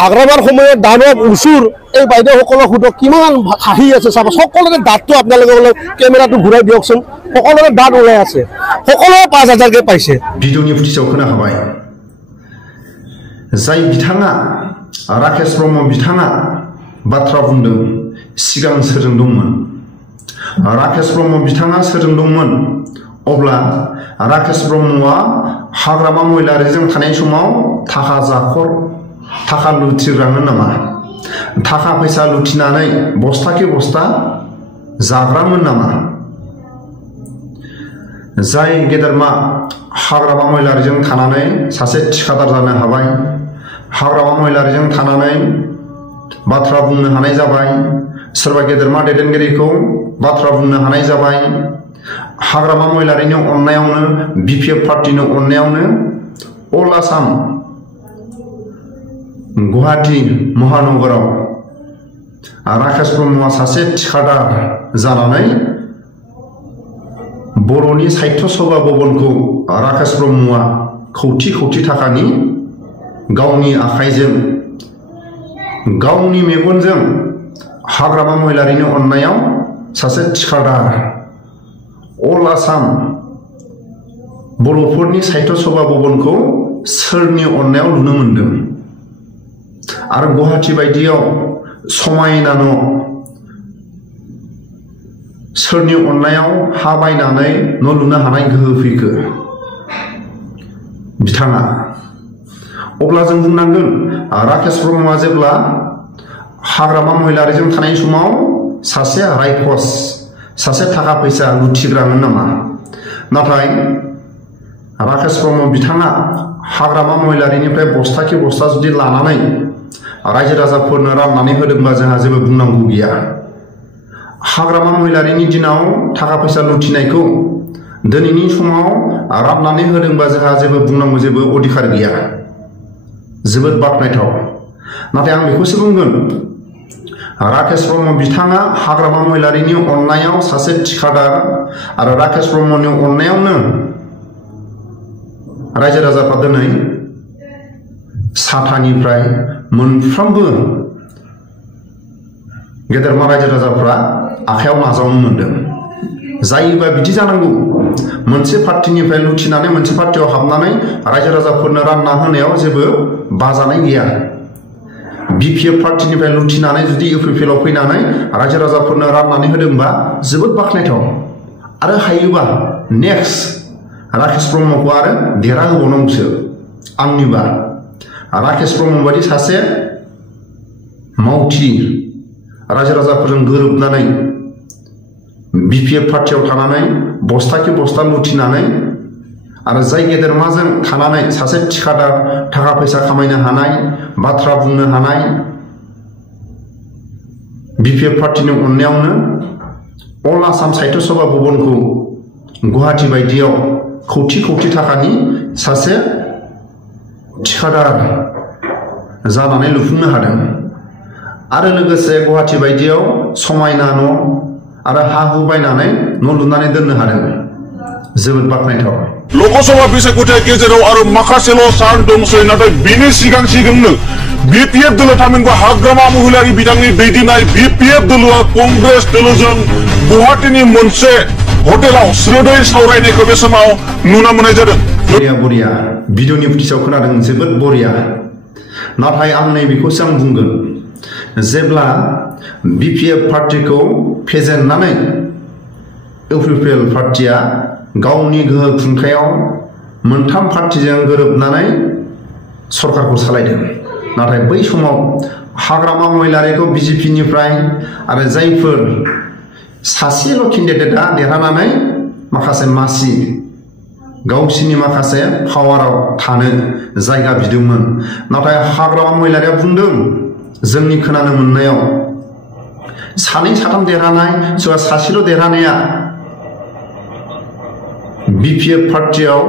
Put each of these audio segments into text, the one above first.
হাগ্ৰাবাৰ সময়ত দানৱ উচুৰ এই বাইদেউসকলক সুধক কিমান হাঁহি আছে চাব সকলোৰে দাঁতটো আপোনালোকে অলপ কেমেৰাটো ঘূৰাই দিয়কচোন সকলোৰে দাঁত ওলাই আছে সকলোৱে 5000কে পাইছে ভিডিঅ'नि ফুটেजाव खोनाहाबाय जाय बिथाङा राकेश ब्रह्म बिथाङा बाथ्रा बुंदों सिगां सोरजों दंमोन राकेश ब्रह्म बिथाङा सोरजों दंमोन अब्ला राकेश ब्रह्मआ हाग्रामा महिलारिजों थानाय समाव थाखा जाखर थाखा लुथिग्रामोन नामा थाखा फैसा लुथिनानै बस्ताके बस्ता जाग्रामोन नामा जाय गेदेरमा हाग्रामा महिलारिजों थानानै सासे ठिकादार जानो हाबाय हाग्रामा महिलारिजों थानानै बाथ्रा बुंनो हानाय जाबाय सोरबा गेदेरमा दैदेनगिरिखौ बाथ्रा बुंनो हानाय जाबाय हाग्रामा महिलारिनि अननायावनो बिपिएफ पार्टीनि अननायावनो अल आसाम गुवाहाटी महानगराव राकेश ब्रह्मआ सासे ठिकादार जानानै बर'नि साहित्य सभा भवनखौ राकेश ब्रह्मआ कौटि कौटि थाखानि गावनि आखाइजों गावनि मेगनजों हाग्रामा महिलारिनि अननायाव सासे ठिकादार अल आसाम बर'फोरनि साहित्य सभा भवनखौ सोरनि अननायाव लुनो मोनदों आरो गुवाहाटी बायदियाव समायना न' सोरनि अननायाव हा बायनानै न' लुनो हानाय गोहो फैखो बिथाङा अब्ला जों बुंनांगोन राकेश ब्रह्मआ जेब्ला हाग्रामा महिलारिजों थानाय समाव सासे रायखस सासे थाखा फैसा लुथिग्रामोन नामा नाथाय राकेश ब्रह्म बिथाङा हाग्रामा महिलारिनिफ्राय बस्ताके बस्ता जुदि लानानै रायजो राजाफोरनो राननानै होदोंबा जोंहा जेबो बुंनांगौ गैया हाग्रामा महिलारिनि दिनाव थाखा फैसा लुथिनायखौ दिनैनि समाव राननानै होदोंबा जोंहा जेबो बुंनांगौ जेबो अधिकार गैया जोबोद बाख्नायथाव नाथाय आं बेखौसो बुंगोन राकेश ब्रह्म बिथाङा हाग्रामा महिलारिनि अननायाव सासे ठिकादार आरो राकेश ब्रह्मनि अननायावनो रायजो राजाफ्रा दिनै साथानिफ्राय मोनफ्रोमबो गेदेरमा रायजो राजाफ्रा आखायाव नाजावनो मोनदों जायोबा बिदि जानांगौ मोनसे पार्टीनिफ्राय लुथिनानै मोनसे पार्टीयाव हाबनानै रायजो राजाफोरनो रानना होनायाव जेबो बाजानाय गैया बिपिएफ पार्टीनिफ्राय लुथिनानै जुदि इउपिपिएलआव फैनानै रायजो राजाफोरनो राननानै होदोंबा जोबोद बाख्नायथाव आरो हायोबा नेक्स्ट राकेश ब्रह्मखौ आरो देरा होबावनांगौसो आंनिबा राकेश ब्रह्म बायदि सासे मावथि रायजो राजाफोरजों गोरोबनानै बिपिएफ पार्टीयाव थानानै बस्ताके बस्ता लुथिनानै आरो जाय गेदेरमाजों थानानै सासे ठिकादार थाखा फैसा खामायनो हानाय बाथ्रा बुंनो हानाय बिपिएफ पार्टीनि अननायावनो अल आसाम साहित्य सभा भवनखौ गुवाहाटी बायदियाव कौटि कौटि थाखानि सासे ठिकादार जानानै लुफुंनो हादों आरो लोगोसे गुवाहाटी बायदियाव समायना न' आरो हा हु बायनानै न' लुनानै दोननो हादों जोबोद बाख्नायथाव लोकसभा बिसायख'थिया गेजेराव आरो माखासेल' सान दंसै नाथाय बेनि सिगां सिगांनो बिपिएफ दल थामहिनबा हाग्रामा महिलारि बिथांनि दैदेननाय बिपिएफ दलआ कंग्रेस दलजों गुवाहाटीनि मोनसे हटेलाव स्रोदै सावरायनायखौ बे समाव नुनो मोननाय जादों बरिया भिडिअनि फुटेजाव खोनादों जोबोद बरिया नाथाय आं नैबेखौसो आं बुंगोन जेब्ला बिपिएफ पार्टीखौ फेजेननानै इउपिपिएल पार्टीया गावनि गोहो खुंथायाव मोनथाम पार्टीजों गोरोबनानै सरकारखौ सालायदों नाथाय बै समाव हाग्रामा महिलारिखौ बिजेपिनिफ्राय आरो जायफोर सासेल' केन्डिडेटआ देरहानानै माखासे मासि गावसिनि माखासे पावाराव थानो जायगा बिदोंमोन नाथाय हाग्रामा महिलारिया बुंदों जोंनि खोनानो मोननायाव सानै साथाम देरहानाय सोरबा सासेल' देरहानाया बिपिएफ पार्टीयाव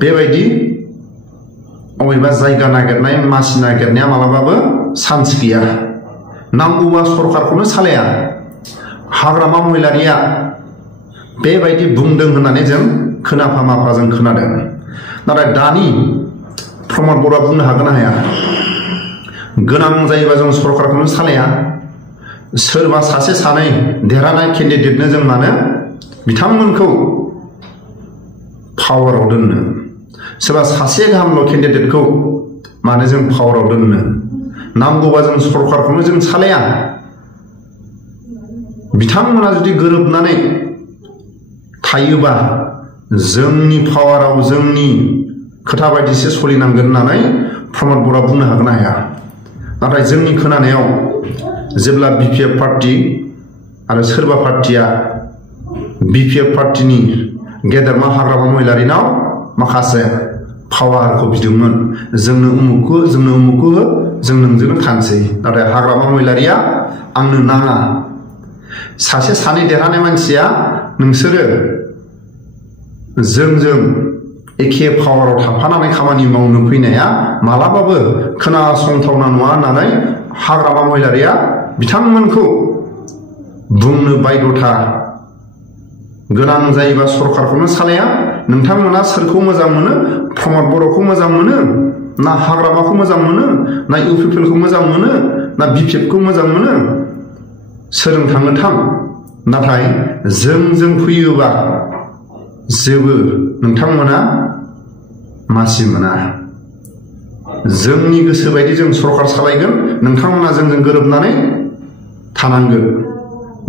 बेबायदि अबेबा जायगा नागिरनाय मासि नागिरनाया मालाबाबो चान्स गैया नांगौबा सरकारखौनो सालाया हाग्रामा महिलारिया बेबायदि बुंदों होननानै जों खोनाफा माफा जों खोनादों नाथाय दानि प्रमद बर'आ बुंनो हागोन ना हाया गोनां जायोबा जों सरकारखौनो सालाया सोरबा सासे सानै देरहानाय केन्डिडेटनो जों मानो बिथांमोनखौ पावाराव दोननो सोरबा सासे गाहामल' केन्डिडेटखौ मानो जों पावाराव दोननो नांगौबा जों सरकारखौनो जों सालाया बिथांमोना जुदि गोरोबनानै थायोबा जोंनि पावाराव जोंनि खोथा बायदिसो सोलिनांगोन होननानै प्रमद बर'आ बुंनो हागोन ना हाया नाथाय जोंनि खोनानायाव जेब्ला बिपिएफ पार्टी आरो सोरबा पार्टीया बिपिएफ पार्टीनि गेदेरमा हाग्रामा महिलारिनाव माखासे पावारखौ बिदोंमोन जोंनो उमुखखौ जों नोंजोंनो थानोसै नाथाय हाग्रामा महिलारिया आंनो नाङा सासे सानै देरहानाय मानसिया नोंसोरो जोंजों एखे पावाराव थाफानानै खामानि मावनो फैनाया मालाबाबो खोनासंथावना नङा होननानै हाग्रामा महिलारिया बिथांमोनखौ बुंनो बायद'था गोनां जायोबा सरकारखौनो सालाया नोंथांमोना सोरखौ मोजां मोनो प्रमद बर'खौ मोजां मोनो ना हाग्रामाखौ मोजां मोनो ना इउपिपिएलखौ मोजां मोनो ना बिपिएफखौ मोजां मोनो सोरजों थांनो थां नाथाय जों फैयोबा जेबो नोंथांमोना मासि मोना जोंनि गोसो बायदि जों सरकार सालायगोन नोंथांमोना जोंजों गोरोबनानै थानांगोन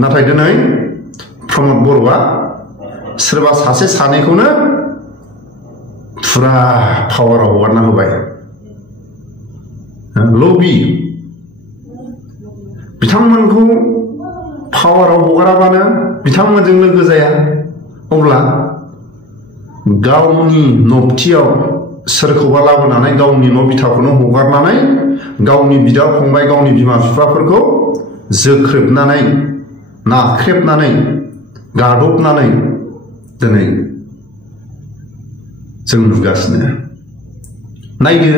नाथाय दिनै प्रमद बर'आ सोरबा सासे सानैखौनो फुरा पावाराव हगारना होबाय लबि बिथांमोनखौ पावाराव हगाराबानो बिथांमोनजों लोगो जाया अब्ला गावनि नबथियाव सोरखौबा लाबोनानै गावनि न' बिथाखौनो हगारनानै गावनि बिदा फंबाय गावनि बिमा बिफाफोरखौ जोख्रेबनानै नाख्रेबनानै गादबनानै दिनै जों नुगासिनो नायदो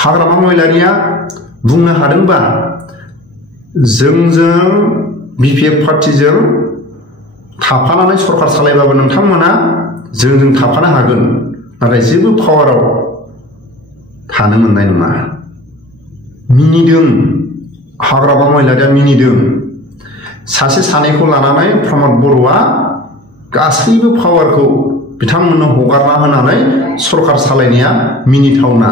हाग्रामा महिलारिया बुंनो हादोंबा जोंजों बिपिएफ पार्टीजों थाफानानै सरकार सालायबाबो नोंथांमोना जोंजों थाफानो हागोन नाथाय जेबो पावाराव थानो मोननाय नङा मिनिदों हाग्रामा महिलारिया मिनिदों सासे सानैखौ लानानै प्रमद बर'आ गासैबो पावारखौ बिथांमोननो हगारना होनानै सरकार सालायनाया मिनिथावना